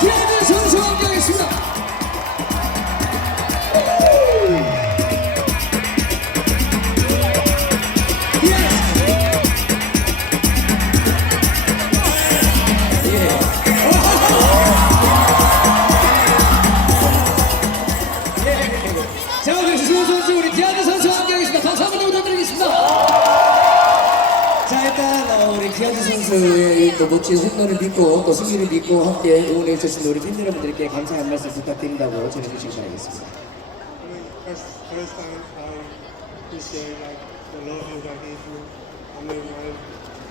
기아들 선수와 함께 하겠습니다. 어, 우리 디아드 선수의 또 멋진 홈런을 믿고 또 승리를 믿고 함께 응원해 주신 우리 팬 여러분들께 감사 한 말씀 부탁드린다고 전해주시기 바라겠습니다.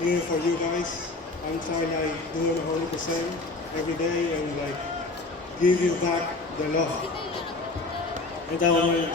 Here for you guys. I'm trying like doing 100 percent every day and like give you back the love. 일단 오늘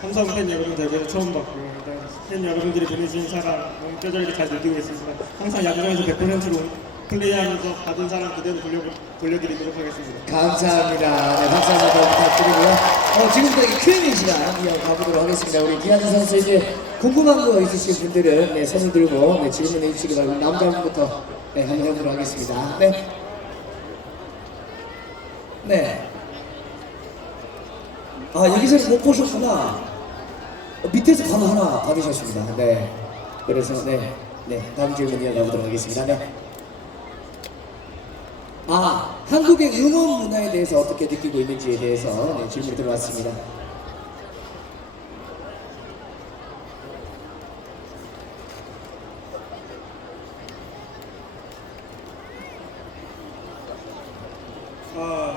삼성 팬 여러분 대회를 처음 봤고요. 일단 팬 여러분들이 보내주신 사랑 너무 뼈저리게 잘 느끼고 있습니다. 항상 야구장에서 100%로 플레이하면서 받은 사랑 그대로 돌려, 돌려드리도록 하겠습니다. 감사합니다. 네, 박수 한번 더 부탁드리고요. 어, 지금부터 이 Q&A 시간 이어 가보도록 하겠습니다. 우리 디아드 선수에게 궁금한 거 있으신 분들은 네, 손을 들고 네, 질문해 주시기 바랍니다. 남자분부터 네, 한번 해보도록 하겠습니다. 네. 네. 아, 여기서 못 보셨구나. 어, 밑에서 바로 하나 받으셨습니다. 네. 그래서, 네. 네. 다음 질문 이어가보도록 하겠습니다. 네. 아, 한국의 응원 문화에 대해서 어떻게 느끼고 있는지에 대해서 네, 질문이 들어왔습니다. Uh,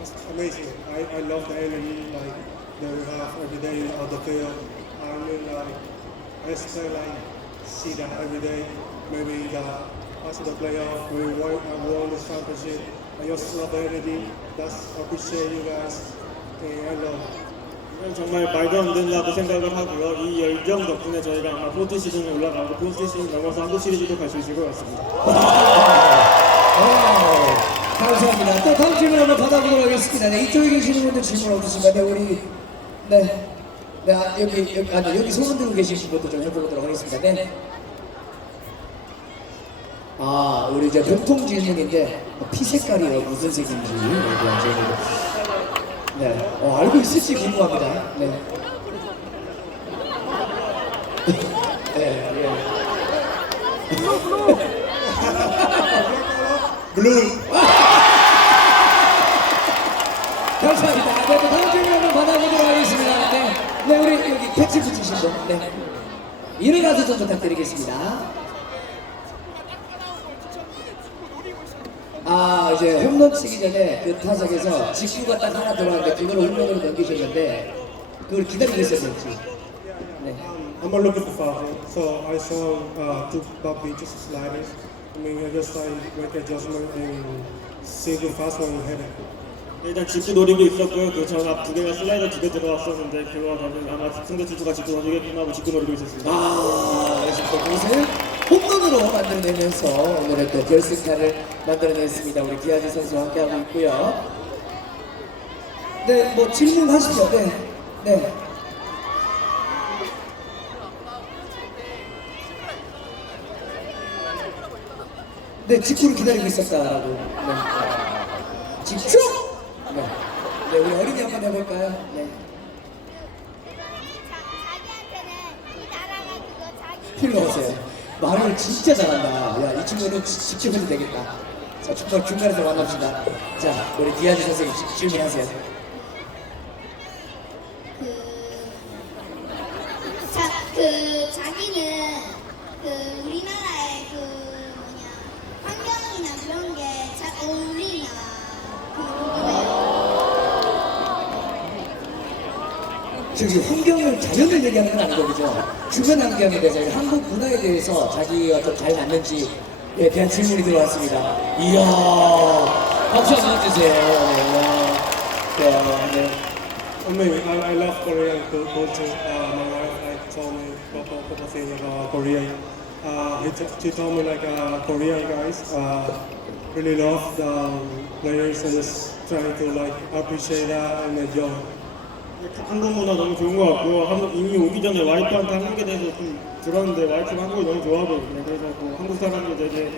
it's amazing. I, I love the energy like that we have every day on the field. I mean, like I still like see that every day. Maybe the after the playoff, we won, I won this championship. I just love the energy. That's I appreciate you guys. Okay, I love. 이건 정말 말도 안 된다고 생각을 하고요. 이 열정 덕분에 저희가 아마 포트 시즌에 올라가고 포트 시즌 넘어서 한국 시리즈도 갈 수 있을 것 같습니다. 어, 감사합니다. 또 다음 질문 한번 하겠습니다. 네, 이쪽에 계시는 분들 질문 없으신가요? 네, 우리, 네. 네, 아, 여기, 여기, 아, 네, 여기 손 들고 계신 분도 좀 해보도록 하겠습니다. 네. 아, 우리 이제 공통 질문인데, 어, 피 색깔이 무슨 색인지. 네, 어, 알고 있을지 궁금합니다. 네. 네, 예. Blue. 감사합니다. 네, 또 다음 질문 한번 받아보도록 하겠습니다. 네, 네 우리 여기 분, 네. 일어나서 좀 부탁드리겠습니다. 아, 이제 홈런 치기 전에 그 타석에서 직구가 딱 하나 들어왔는데 그걸 홈런으로 넘기셨는데 그걸 기다리고 있었는지. 네. Um, I'm not looking for foul, so I saw uh, two bad pitches, sliders. I mean, I just like make adjustment and see the fast one it. 일단 직구 노리고 있었고요. 그전앞두 개가 슬라이더 두 개 들어왔었는데 그거 저는 아마 상대 투수가 직구 던지겠구나 하고 직구 노리고 있었습니다. 아, 그래서 또 그것을 홈런으로 만들어내면서 오늘의 또 결승타를 만들어냈습니다. 우리 기아지 선수와 함께하고 있고요. 네, 뭐 질문하시죠. 네, 네. 네, 직구를 기다리고 있었다라고. 네. 직구! 네. 네, 우리 어린이 한번 해볼까요? 네. 필요 없어요. 말을 진짜 잘한다. 야, 이 친구는 지- 직접 해도 되겠다. 자, 중간, 중간에서 만납시다. 자, 우리 디아즈 선생님 지- 질문하세요. 그, 자, 그 자기는 그 우리나라의 그 뭐냐 환경이나 그런 게 잘 어울리나 그 궁금해요. 저기 환경을 자연을 얘기하는 건 아니고 그죠? 주변 환경에 대해서 한국 문화에 대해서 자기가 좀잘 맞는지에 대한 질문이 들어왔습니다. 이야, 박수 한번 주세요. 네, 와. 네, 네. I I, love Korean cul- culture. Uh, my wife like told me a couple, couple things about Korean. Uh, she told me like uh, Korean guys uh, really love the players and just trying to like appreciate that and enjoy. 한국 문화 너무 좋은 것 같고 한국 이미 오기 전에 와이프한테 한국에 대해서 좀 들었는데 와이프가 한국을 너무 좋아하거든요. 그래서 뭐 한국 사람들 되게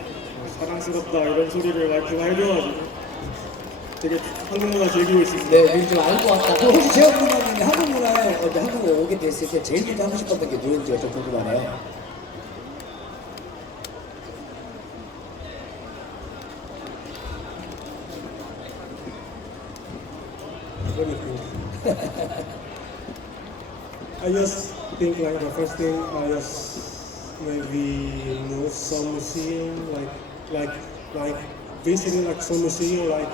사랑스럽다 이런 소리를 와이프가 해줘가지고 되게 한국 문화 즐기고 있습니다. 네, 우리 왔다. 그럼 혹시 제가 궁금한 게 한국 문화에 어, 한국에 오게 됐을 때 제일 먼저 하고 싶었던 게 뭐였는지가 좀 궁금하네요. Let me think. I just think like the first thing I just maybe know some museum like like like visiting like some museum like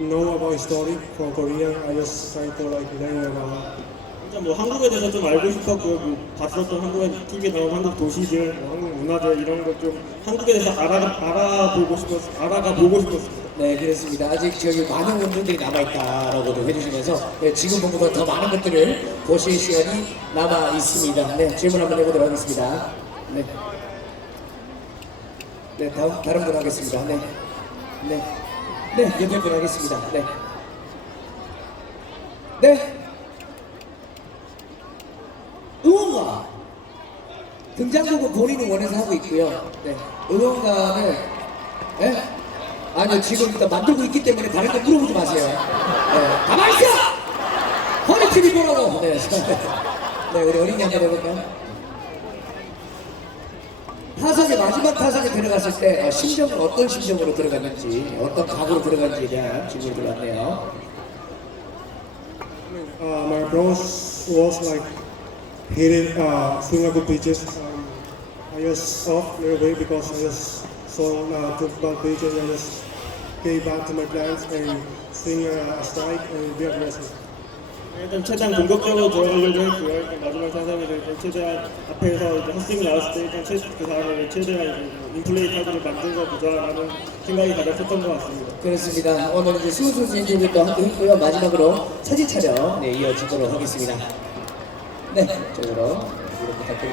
know about history from Korea. I just try to like learn about 일단 뭐 한국에 대해서 좀 알고 싶었고요. 뭐 봤었던 한국에 TV에 나온 한국 도시들, 뭐 한국 문화들 이런 것 좀 한국에 대해서 알아 알아보고 싶었 알아가 보고 싶었습니다. 네, 그렇습니다. 아직 저기 많은 원들이 남아있다라고도 해주시면서 네, 지금 본보다 더 많은 것들을 보실 시간이 남아 있습니다. 네, 질문 한번 해보도록 하겠습니다. 네. 네, 다음, 다른 분 하겠습니다. 네. 네. 네, 옆에 분 하겠습니다. 네. 네. 응원가. 등장곡은 본인이 원해서 하고 있고요. 네. 응원가는, 네? 아니요, 지금 일단 만들고 있기 때문에 다른 거 물어보지 마세요. 네. 가만히 있어! 허니 TV 보라고! 네. 네, 우리 어린이 한번 해볼까요? 타석에 마지막 타석에 들어갔을 때 어, 심정은 어떤 심정으로 들어갔는지 어떤 각오로 들어갔는지에 대한 질문이 들어왔네요. uh, my bros was like hitting uh, Singapore pitches. Um, I just off little bit because I just saw uh, bad pitches and I just gave back to my plans and swing uh, a strike and be aggressive. 일단 최대한 공격적으로 들어가려고 했고요. 일단 마지막 타석에서 일단 최대한 앞에서 이제 헛스윙이 나왔을 때 일단 최, 그 다음에 최대한 이제 뭐 인플레이 타구를 만든 거 보자라는 생각이 가장 컸던 것 같습니다. 그렇습니다. 오늘 이제 수호 선수 인터뷰도 함께 했고요. 마지막으로 사진 촬영 네, 이어지도록 하겠습니다. 네, 저으로 부탁드립니다.